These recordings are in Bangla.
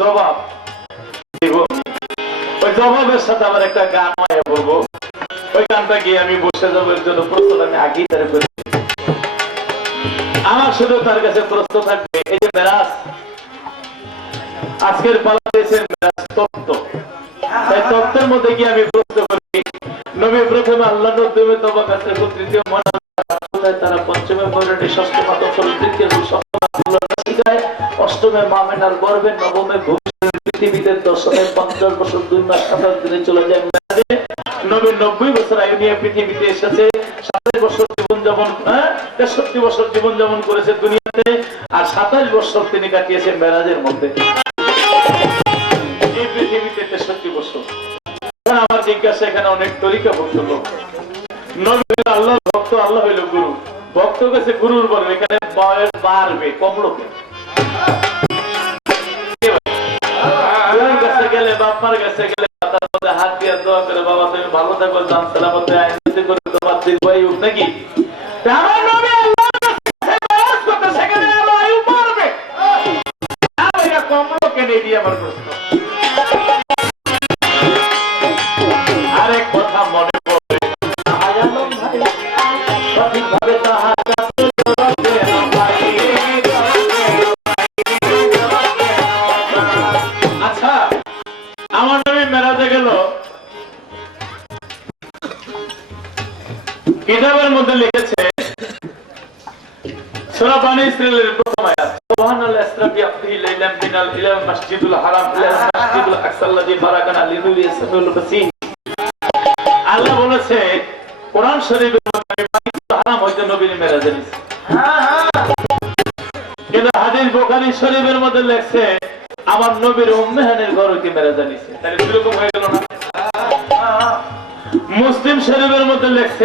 জবাব দিব। ওই জবাবের সাথে আবার একটা গান মায়া বলব ওই গানটা গিয়ে আমি বসে যাব, এর জন্য প্রস্তুত আমি আগেই তার আমার শুধু তার কাছে প্রশ্ন থাকবে, এই যে মেরাজ, আজকের পালা দিয়েছেন মেরাজ তত্ত্ব তাই তত্ত্বের মধ্যে গিয়ে আমি প্রশ্ন করি নবী প্রথমে আল্লাহ নদী তোমার কাছে তৃতীয় মনে তারা পঞ্চমে বৈরাটি ষষ্ঠ মাত ফলদিকে সপ্তমে আল্লাহ শিখায় অষ্টমে মামেনার গর্ভে, নবমে পৃথিবীতে দশমে পঞ্চাশ বছর দুই মাস সাতাশ দিনে চলে যায় হ্যাঁ? আমার জিজ্ঞাসা, এখানে অনেক আল্লাহ ভক্ত আল্লাহ গুরু। ভক্ত কাছে গুরুর বড় এখানে বয়স বাড়বে কম কাছে গেলে তার মধ্যে হাত দিয়ে দোয়া করে, বাবা, তুমি ভালো থাকো জান সালামতে আইনতি করে তোমার নাকি? কিতাবের মধ্যে লিখেছে, সূরা বানী ইসরাঈলের প্রথম আয়াত আবদিহি লাইলাম মিনাল হারাম বারাকানা লিনুরি আল্লাহ বলেছে, কোরআন শরীফের মধ্যে হারাম হইতে নবীর মেরাজে কিন্তু হাদিস বুখারী শরীফের মধ্যে আমার নবীর উম্মেহানের ঘর হইতে মেরাজে নিছে? তাহলে হয়ে গেল না? মুসলিম শরীফের মধ্যে লেখছে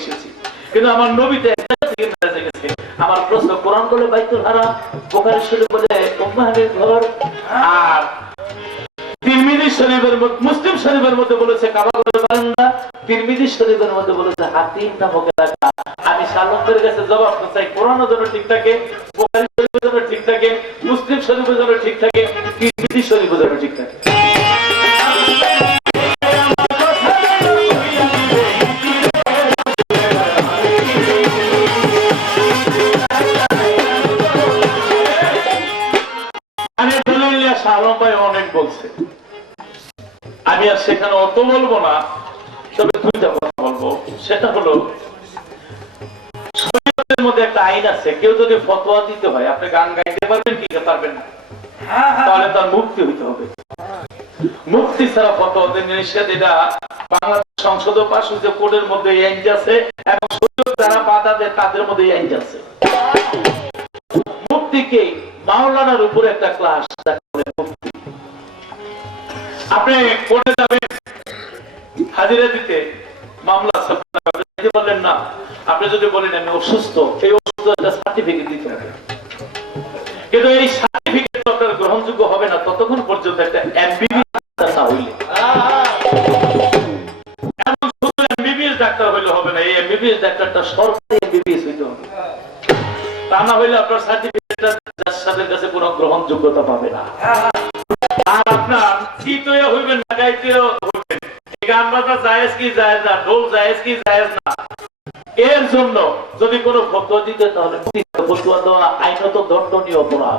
এসেছি। কিন্তু আমার নবীতে আমার প্রশ্ন, কোরআন বলে বাইতুল হারাম, বোখারি শরীফ বলে ঘর? আর তিরমিজি শরীফের মুসলিম শরীফের মধ্যে বলেছে বারান্দা। তিরমিজি শরীফের মধ্যে বলেছে, হাতিম নামক আমি কাছে জবাব চাই, কোরআনও যেন ঠিক থাকে, বোখারি শরীফের যেন ঠিক থাকে, মুসলিম শরীফের যেন ঠিক থাকে ভাই অনেক বলছে। আমি আর সেখানে অত বলব না তবে দুইটা কথা বলব। সেটা হলো মধ্যে একটা আইন আছে কেউ যদি ফতোয়া দিতে হয় আপনি গান গাইতে পারবেন কি পারবেন না? তাহলে তার মুক্তি হইতে হবে। মুক্তি ছাড়া ফতোয়া দিন নিষেধ এটা বাংলাদেশ সংসদ পাশ হয়েছে কোর্টের মধ্যে এই আইনটি আছে এবং শরীয়ত যারা বাধা দেয় তাদের মধ্যে এই আইনটি আছে। মুক্তিকে মাওলানার উপরে একটা ক্লাস আপনি কোর্টে যাবেন, হাজিরা দিতে মামলা বললেন না, আপনি যদি বলেন আমি অসুস্থ, এই অসুস্থ একটা সার্টিফিকেট দিতে হবে। কিন্তু এই সার্টিফিকেট আপনার গ্রহণযোগ্য হবে না, ততক্ষণ পর্যন্ত একটা না হইলে। এমন শুধু এমবিবিএস ডাক্তার হইলে হবে না, এই এমবিবিএস ডাক্তারটা সরকারি এমবিবিএস হইতে হবে। তা না হইলে আপনার সার্টিফিকেটটা জাসাদের কাছে কোনো গ্রহণযোগ্যতা পাবে না। জায়েজ না, ঢোল জায়েজ কি জায়েজ না। এর জন্য যদি কোনো ফতোয়া দিতে তাহলে ফতোয়া দেওয়া আইনত দণ্ডনীয় অপরাধ।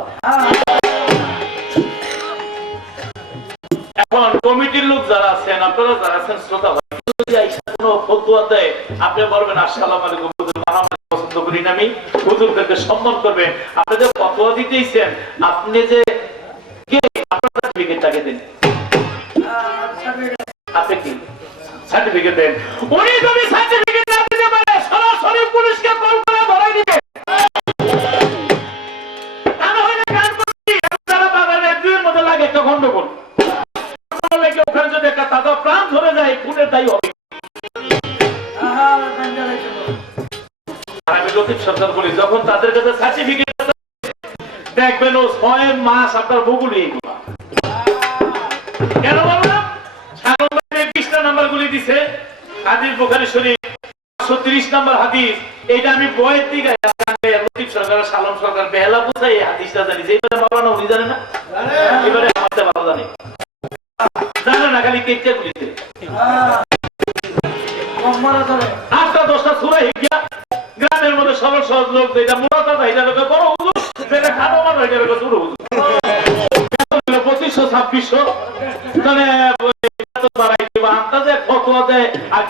এখন কমিটির লোক যারা আছেন, আপনারা যারা আছেন, শ্রোতা যদি কোনো ফতোয়া দেয়, আপনি বলবেন, আসসালামু আলাইকুম পছন্দ করি না আমি। হুজুরদেরকে সম্মান করবেন। আপনি যে ফতোয়া দিতেইছেন, আপনি যে কে? আপনার সার্টিফিকেটটাকে দিন। সার্টিফিকেট দেন। উনি যদি সার্টিফিকেট না দিতে পারে সরাসরি পুলিশকে কল করে ধরাই দিবে। গন্ডগোল। ওখানে যদি একটা তাজা প্রাণ ধরে যায় খুনের দায়ী হবে? আমি লতিফ সরকার বলি যখন তাদের কাছে সার্টিফিকেট দেখবেন ও ছয় মাস আপনার বগুলি দিছে হাদিস বোখারি শরীফ পাঁচশো তিরিশ নাম্বার হাদিস। এটা আমি বইয়ের দিকে লতিফ সরকার সালাম সরকার বেলা বুঝাই এই হাদিসটা জানি। যে এবারে মাওলানা উনি জানে না? এবারে আমাদের ভালো জানে। জানে না খালি কেটে গুলিতে আটটা দশটা সুরা হিকিয়া গ্রামের মধ্যে সরল সহজ লোক যেটা মোড়াতা এটা লোকে বড় হুজুর। যেটা খাটো মানুষ এটা লোকে ছোট হুজুর।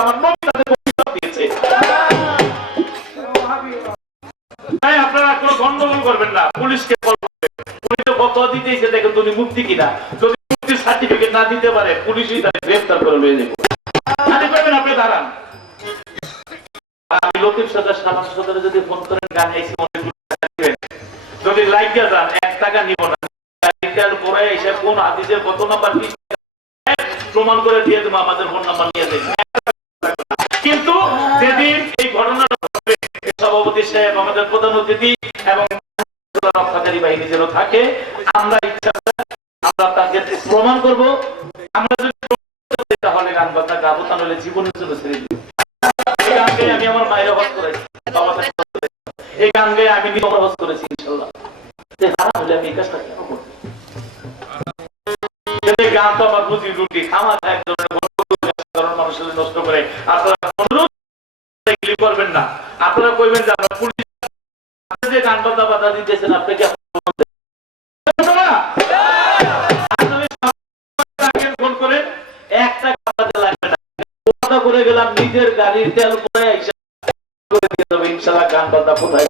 আমার নবী দিয়েছে তাই আপনারা কোনো করবেন না। পুলিশকে দেখেন কিনা। যদি মুক্তির সার্টিফিকেট না দিতে পারে, পুলিশই তাকে গ্রেফতার করে নিয়ে যাবে। আপনি দাঁড়ান। কিন্তু যেদিন এই ঘটবে, সভাপতি সাহেব, আমাদের প্রধান অতিথি এবং রক্ষাকারী বাহিনী যেন থাকে, আমরা ইচ্ছা আমরা তাকে প্রমাণ করব। আমরা যদি তাহলে গান বাজনা গাবো, তাহলে জীবনের জন্য ছেড়ে দিব। আমি নিজে করেছি ইনশাল্লাহ যে হারাম হলে আমি এই কাজটা কেন করব গান তো আমার রুজি রুটি খামা এক ধরনের মানুষের নষ্ট করে, আপনারা অনুরোধ করবেন না আপনারা কইবেন যে আমরা পুলিশ যে গান বাজনা বাধা দিতেছেন, আপনি কি এখন ফোন দেন? দেন না? আপনি তাকে ফোন করেন এক টাকা বাজাতে লাগবে না কথা গেলাম, নিজের গাড়ির তেল করে ইনশাল্লাহ গান বাজনা কোথায়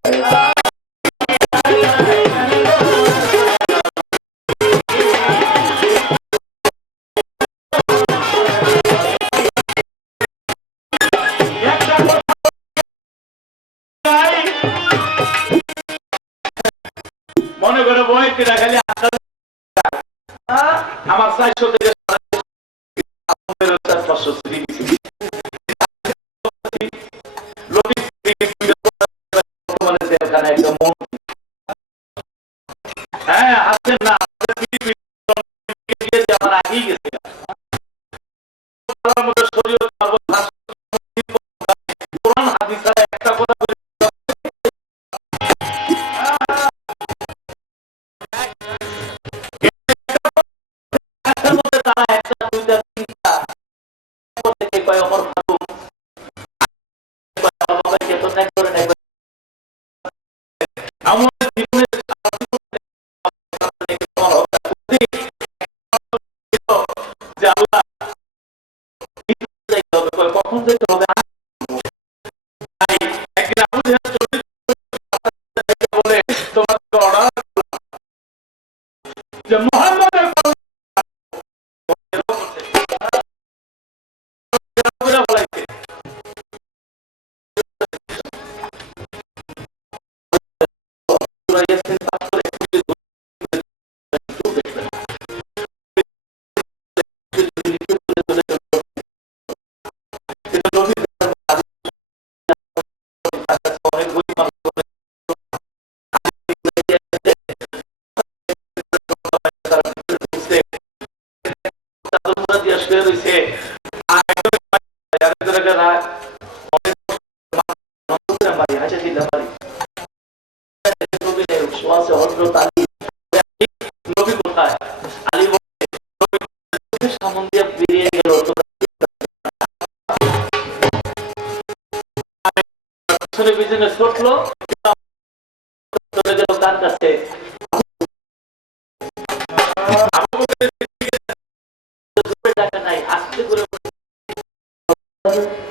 আমার চারশো থেকে ছেলেরা পিছনে পিছনে ছোট you.